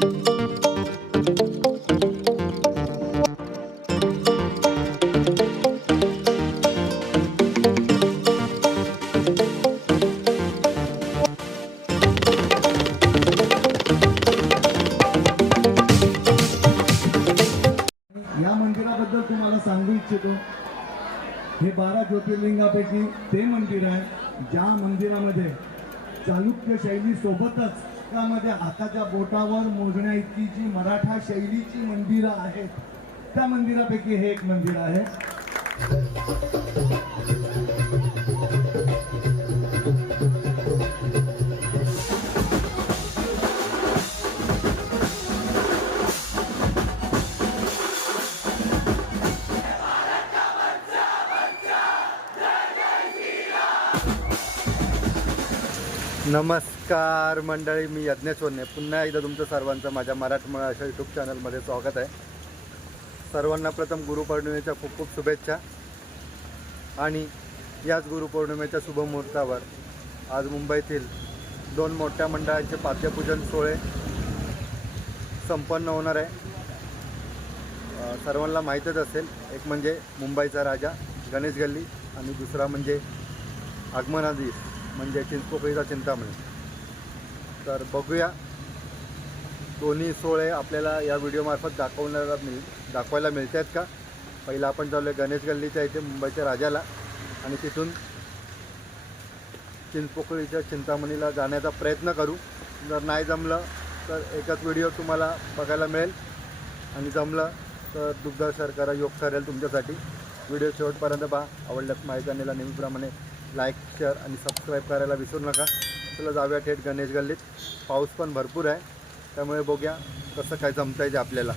या मंदिराबद्दल तुम्हाला सांगू इच्छितो, हे 12 ज्योतिर्लिंगापैकी ते मंदिर आहे ज्या मंदिरामध्ये चालुक्य शैली सोबतच त्यामध्ये हाताच्या बोटावर मोजण्या इतकी जी मराठा शैलीची मंदिरं आहेत, त्या मंदिरापैकी हे एक मंदिर आहे. नमस्कार मंडळी, मी यज्ञेश्वरने पुन्हा एकदा तुमचं सर्वांचं माझ्या मराठमोळा अशा यूट्यूब चॅनलमध्ये स्वागत आहे. सर्वांना प्रथम गुरुपौर्णिमेच्या खूप खूप शुभेच्छा. आणि याच गुरुपौर्णिमेच्या शुभमुहूर्तावर आज मुंबईतील 2 मोठ्या मंडळांचे पाद्यपूजन सोहळे संपन्न होणार आहे. सर्वांना माहीतच असेल, एक म्हणजे मुंबईचा राजा गणेश गल्ली आणि दुसरा म्हणजे आगमनादी म्हणजे चिंचपोकळीचा चिंतामणी. तर बघूया दोन्ही सोहळे आपल्याला या व्हिडिओमार्फत दाखवायला मिळत आहेत का. पहिला आपण चालू आहे गणेश गल्लीच्या इथे मुंबईच्या राजाला आणि तिथून चिंचपोकळीच्या चिंतामणीला जाण्याचा प्रयत्न करू. जर नाही जमलं तर एकच व्हिडिओ तुम्हाला बघायला मिळेल आणि जमलं तर दुग्धशर करा, योग ठरेल तुमच्यासाठी. व्हिडिओ शेवटपर्यंत पहा. आवडल्यास माझ्या चॅनेलला नेहमीप्रमाणे लाईक, शेअर आणि सबस्क्राईब करायला विसरू नका. चला जाऊया थेट गणेश गल्लीत. पाऊस पण भरपूर आहे, त्यामुळे बघूया कसं काय जमता येते आपल्याला.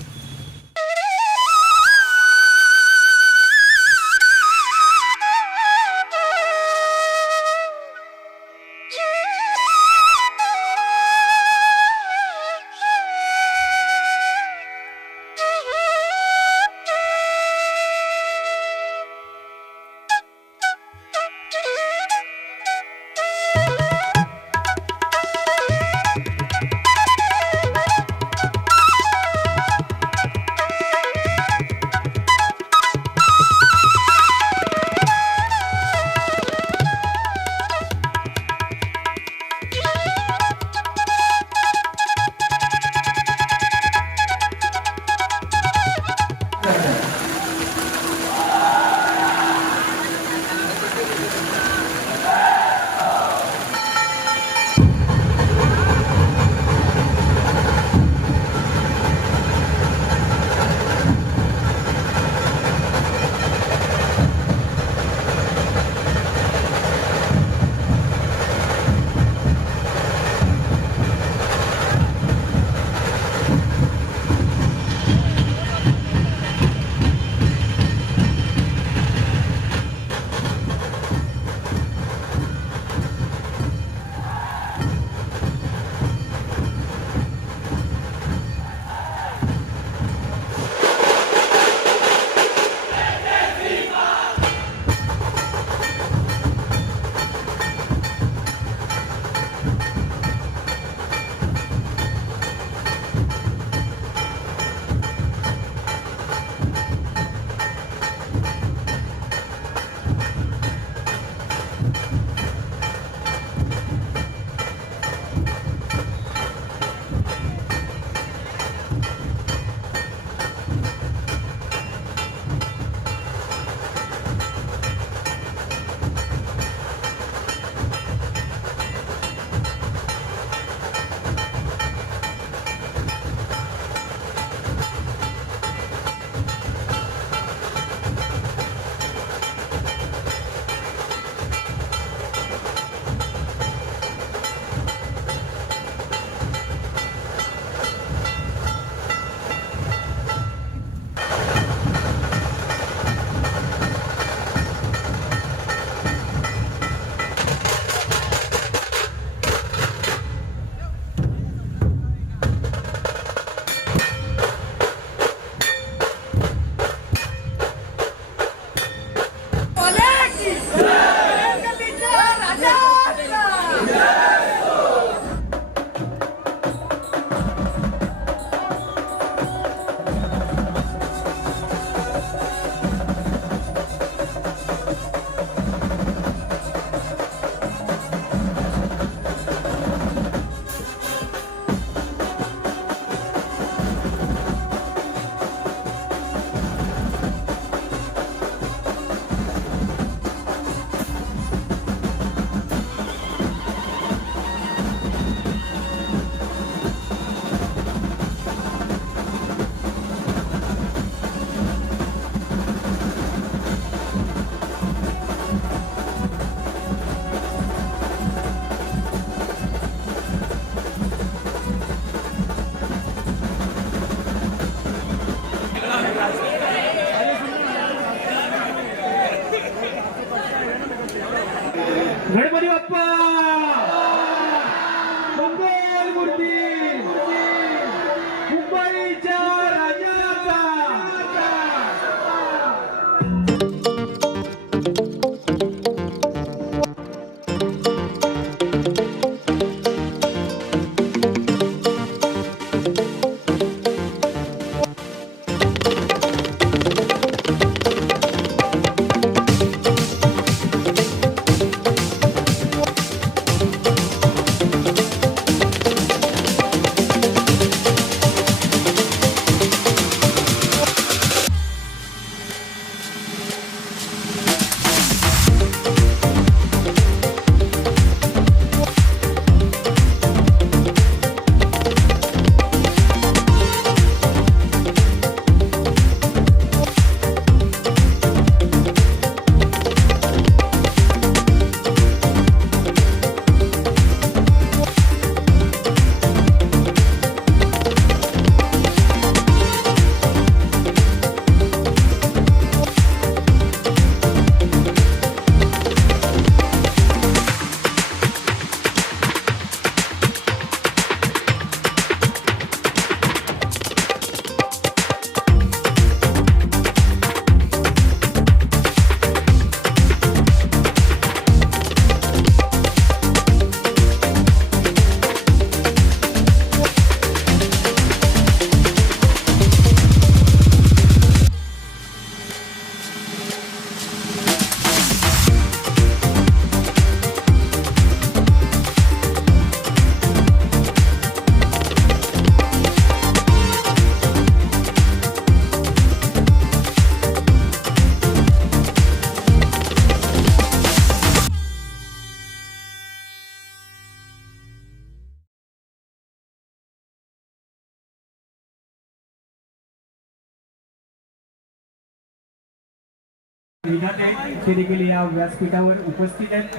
ते देखील या व्यासपीठावर उपस्थित आहेत.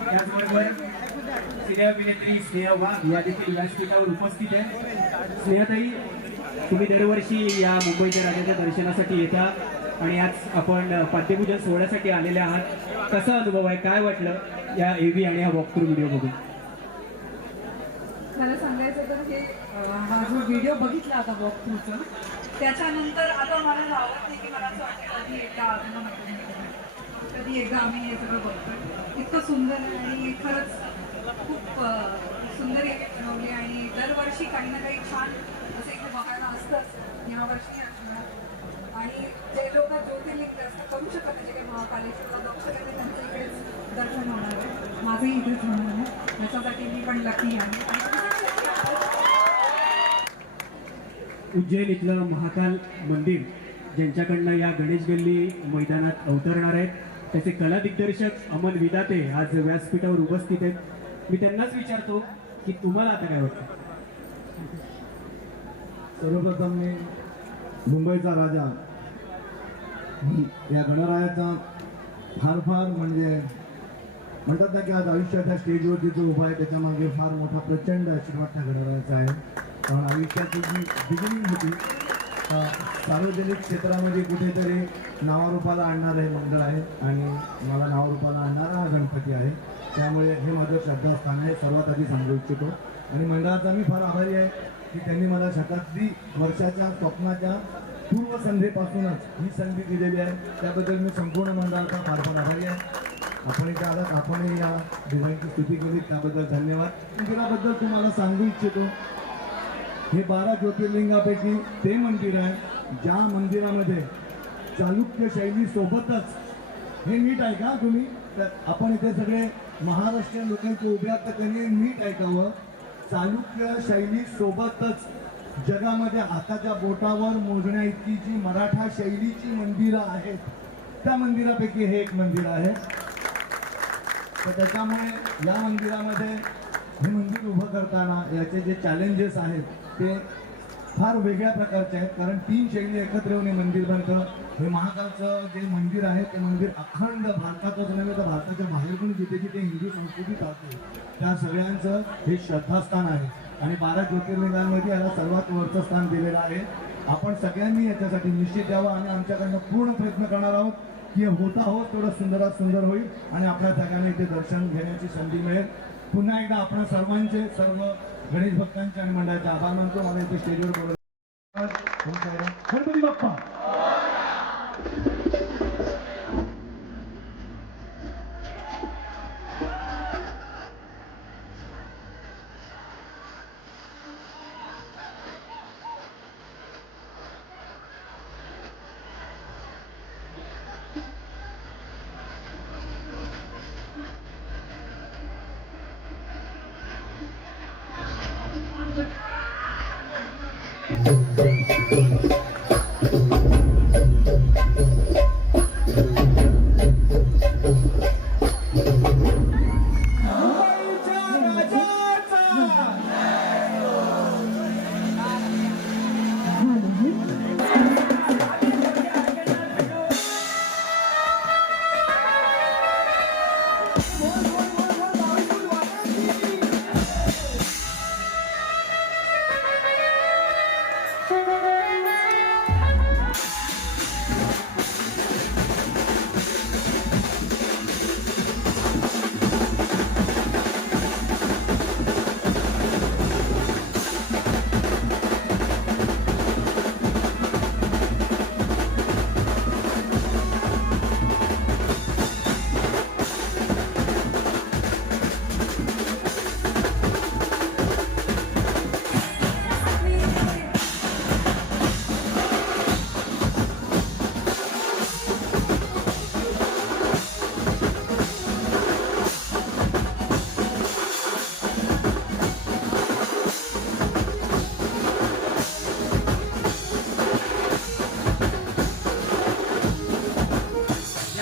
त्याचबरोबर सिने अभिनेत्री स्नेहा वाघ या देखील व्यासपीठावर उपस्थित आहे. स्नेहाताई, तुम्ही दरवर्षी या मुंबईच्या राजाच्या दर्शनासाठी येता आणि आज आपण पाद्यपूजन सोहळ्यासाठी आलेले आहात. कसा अनुभव आहे, काय वाटलं या एव्ही आणि हा वॉकथ्रू व्हिडिओ बघून? मला सांगायचं तर हे हा जो व्हिडिओ बघितला आता वॉकथ्रूचा, त्याच्यानंतर आता मला लावत नाही की मला असं वाटतं कधी एकदा आम्हाला कधी एकदा आम्ही हे सगळं बघतोय. इतकं सुंदर आहे आणि खरंच खूप सुंदर हे बनवली आणि दरवर्षी काही ना काही छान असं इथे बघायला असतंच. यावर्षी असणार आणि जे लोक ज्योतिर्लिंग जास्त करू शकत नाही, जे काही महाकालेश्वरला जाऊ शकत नाही, त्यांचं इकडेच दर्शन होणार आहे. माझंही इथेच होणार आहे. त्याच्यासाठी मी पण लकी आहे. उज्जैन इथलं महाकाल मंदिर ज्यांच्याकडनं या गणेश गल्ली मैदानात अवतरणार आहेत, त्याचे कला दिग्दर्शक अमन विदाते आज व्यासपीठावर उपस्थित आहेत. मी त्यांनाच विचारतो की तुम्हाला आता काय वाटतं? सर्वप्रथम मी मुंबईचा राजा या गणरायाचा फार फार म्हणजे म्हणतात ना की आज आयुष्याच्या स्टेजवरती जो उभा आहे त्याच्यामागे फार मोठा प्रचंड आशीर्वाद त्या गणरायाचा आहे. कारण आयुष्याची जी बिगिनिंग होती सार्वजनिक क्षेत्रामध्ये कुठेतरी नावारूपाला आणणारं हे मंडळ आहे आणि मला नावारूपाला आणणारा हा गणपती आहे. त्यामुळे हे माझं श्रद्धास्थान आहे, सर्वात आधी सांगू इच्छितो. आणि मंडळाचा मी फार आभारी आहे की त्यांनी मला शताब्दी वर्षाच्या स्वप्नाच्या पूर्वसंध्येपासूनच ही संधी दिलेली आहे. त्याबद्दल मी संपूर्ण मंडळाचा फार फार आभारी आहे. आपण इथे आलात, आपणही या डिझाईनची स्तुती केली, त्याबद्दल धन्यवाद. मंदिराबद्दल तुम्हाला सांगू इच्छितो, हे 12 ज्योतिर्लिंगापैकी ते मंदिर आहे ज्या मंदिरामध्ये चालुक्य शैली सोबतच, हे नीट ऐका तुम्ही, तर आपण इथे सगळे महाराष्ट्रीयन लोकांचे उभे आहात तर त्यांनी नीट ऐकावं. चालुक्य शैली सोबतच जगामध्ये हाताच्या बोटावर मोजण्या इतकी जी मराठा शैलीची मंदिरं आहेत त्या मंदिरापैकी हे एक मंदिर आहे. तर त्याच्यामुळे या मंदिरामध्ये हे मंदिर उभं करताना याचे जे चॅलेंजेस आहेत ते फार वेगळ्या प्रकारचे आहेत. कारण 3 शैली एकत्र येऊन हे मंदिर बनतं. हे महाकालचं जे मंदिर आहे ते मंदिर अखंड भारतातच नव्हे तर भारताच्या बाहेर पण जिथे जिथे हिंदू संस्कृती चालते त्या सगळ्यांचं हे श्रद्धास्थान आहे. आणि 12 ज्योतिर्लिंगांमध्ये याला सर्वात वरचं स्थान दिलेलं आहे. आपण सगळ्यांनी याच्यासाठी निश्चित द्यावं आणि आमच्याकडनं पूर्ण प्रयत्न करणार आहोत की होता होत थोडं सुंदरात सुंदर होईल आणि आपल्या सगळ्यांना इथे दर्शन घेण्याची संधी मिळेल. पुन्हा एकदा आपण सर्वांचे, सर्व गणेश भक्तांचे आणि मंडळाचे आभार मानतो. मला इथे स्टेजवर बोलवलं. गणपती बाप्पा.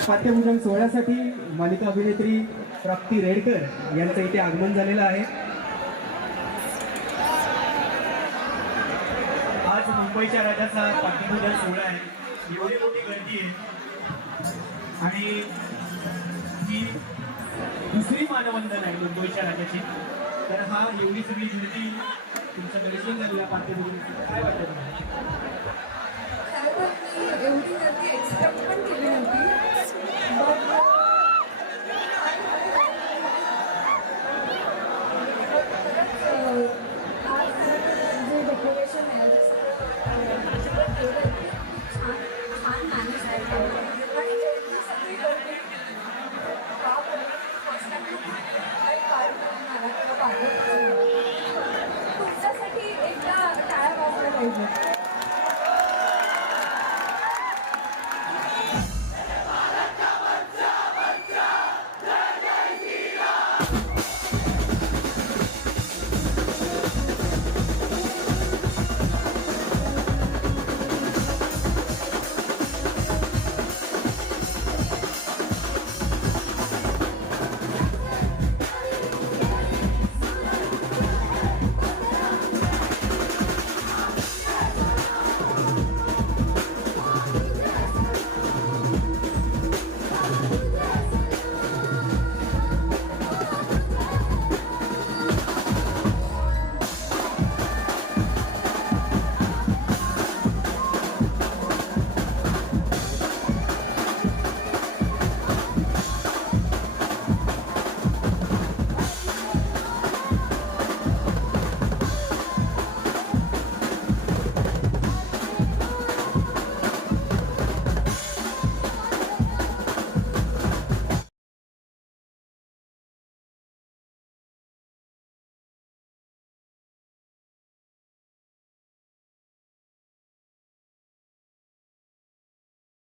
पाद्यपूजन सोहळ्यासाठी मालिका अभिनेत्री प्राप्ती रेडकर यांचं इथे आगमन झालेलं आहे. आज मुंबईच्या राजाचा पाद्यपूजन सोहळा आहे. एवढी मोठी गर्दी आहे आणि ही दुसरी मानवंदन आहे मुंबईच्या राजाची. तर हा एवढी सगळी गिरती तुमचं दर्शन झालेला पाहते बघून काय वाटतं तुम्हाला? खरं तर मी एवढी गर्दी एक्सपेक्ट पण केली नव्हती.